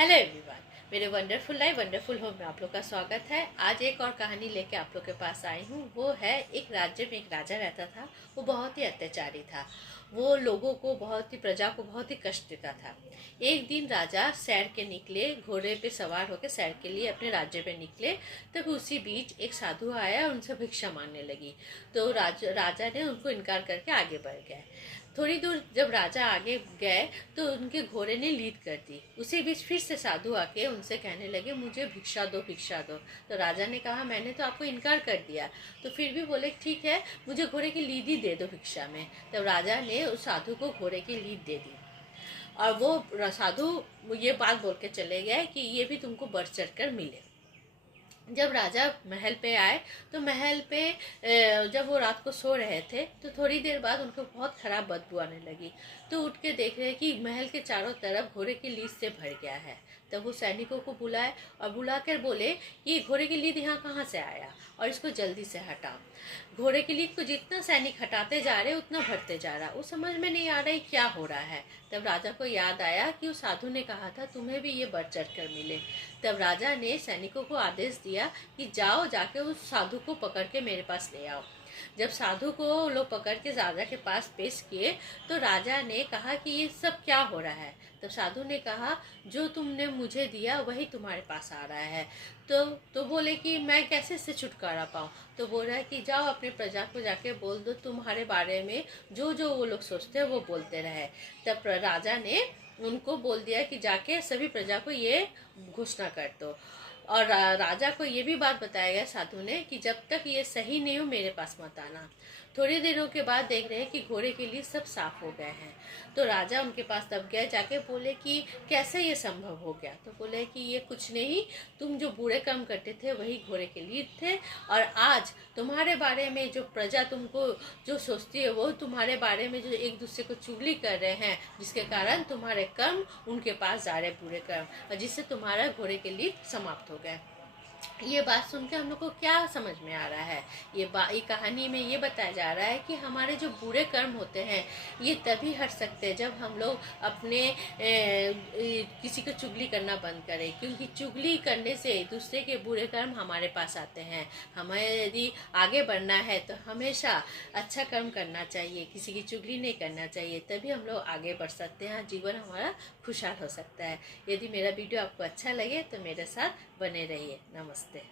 Hello everyone, मेरे wonderful life wonderful home में आप लोग का स्वागत है। आज एक और कहानी लेके आप लोग के पास आई हूँ। वो है एक राज्य में एक राजा रहता था। वो बहुत ही अत्याचारी था। वो लोगों को प्रजा को बहुत ही कष्ट देता था। एक दिन राजा सैर के निकले, घोड़े पे सवार होकर सैर के लिए अपने राज्य पे निकले। तब उसी बीच एक साधु आया और उनसे भिक्षा मांगने लगी। तो राजा ने उनको इनकार करके आगे बढ़ गए। थोड़ी दूर जब राजा आगे गए तो उनके घोड़े ने लीद कर दी। उसी बीच फिर से साधु आके उनसे कहने लगे, मुझे भिक्षा दो भिक्षा दो। तो राजा ने कहा, मैंने तो आपको इनकार कर दिया। तो फिर भी बोले, ठीक है, मुझे घोड़े की लीद ही दे दो भिक्षा में। तब राजा ने उस साधु को घोड़े की लीद दे दी। और वो साधु ये बात बोल के चले गए कि ये भी तुमको बढ़ चढ़ कर मिले। जब राजा महल पे आए तो महल पे जब वो रात को सो रहे थे तो थोड़ी देर बाद उनको बहुत खराब बदबू आने लगी। तो उठ के देख रहे कि महल के चारों तरफ घोड़े की लीद से भर गया है। तब वो सैनिकों को बुलाए और बुलाकर बोले, ये घोड़े की लीद यहाँ कहाँ से आया और इसको जल्दी से हटाओ। घोड़े की लीद को जितना सैनिक हटाते जा रहे उतना भरते जा रहा। वो समझ में नहीं आ रहा क्या हो रहा है। तब राजा को याद आया कि उस साधु ने कहा था तुम्हें भी ये बढ़ चढ़ कर मिले। तब राजा ने सैनिकों को आदेश दिया कि जाओ, जाके उस साधु को पकड़ के मेरे पास ले आओ। जब साधु को लोग पकड़ के राजा के पास पेश किए तो राजा ने कहा कि ये सब क्या हो रहा है। तब साधु ने कहा, जो तुमने मुझे दिया वही तुम्हारे पास आ रहा है। तो बोले कि मैं कैसे इससे छुटकारा पाऊँ। तो बोल रहा है कि जाओ अपने प्रजा को जाके बोल दो तुम्हारे बारे में जो जो वो लोग सोचते हैं वो बोलते रहे। तब राजा ने उनको बोल दिया कि जाके सभी प्रजा को ये घोषणा कर दो। और राजा को ये भी बात बताया गया साधु ने कि जब तक ये सही नहीं हो मेरे पास मत आना। थोड़ी देरों के बाद देख रहे हैं कि घोड़े के लिए सब साफ हो गए हैं। तो राजा उनके पास तब गए, जाके बोले कि कैसे ये संभव हो गया। तो बोले कि ये कुछ नहीं, तुम जो बुरे काम करते थे वही घोड़े के लिए थे। और आज तुम्हारे बारे में जो प्रजा तुमको जो सोचती है वो तुम्हारे बारे में जो एक दूसरे को चुगली कर रहे हैं, जिसके कारण तुम्हारे कर्म उनके पास जा रहे बुरे कर्म, और जिससे तुम्हारा घोड़े के लिए समाप्त हो गया। ये बात सुन के हम लोग को क्या समझ में आ रहा है? ये कहानी में ये बताया जा रहा है कि हमारे जो बुरे कर्म होते हैं ये तभी हट सकते हैं जब हम लोग अपने किसी को चुगली करना बंद करें। क्योंकि चुगली करने से दूसरे के बुरे कर्म हमारे पास आते हैं। हमें यदि आगे बढ़ना है तो हमेशा अच्छा कर्म करना चाहिए, किसी की चुगली नहीं करना चाहिए, तभी हम लोग आगे बढ़ सकते हैं, जीवन हमारा खुशहाल हो सकता है। यदि मेरा वीडियो आपको अच्छा लगे तो मेरे साथ बने रहिए। नमस्ते।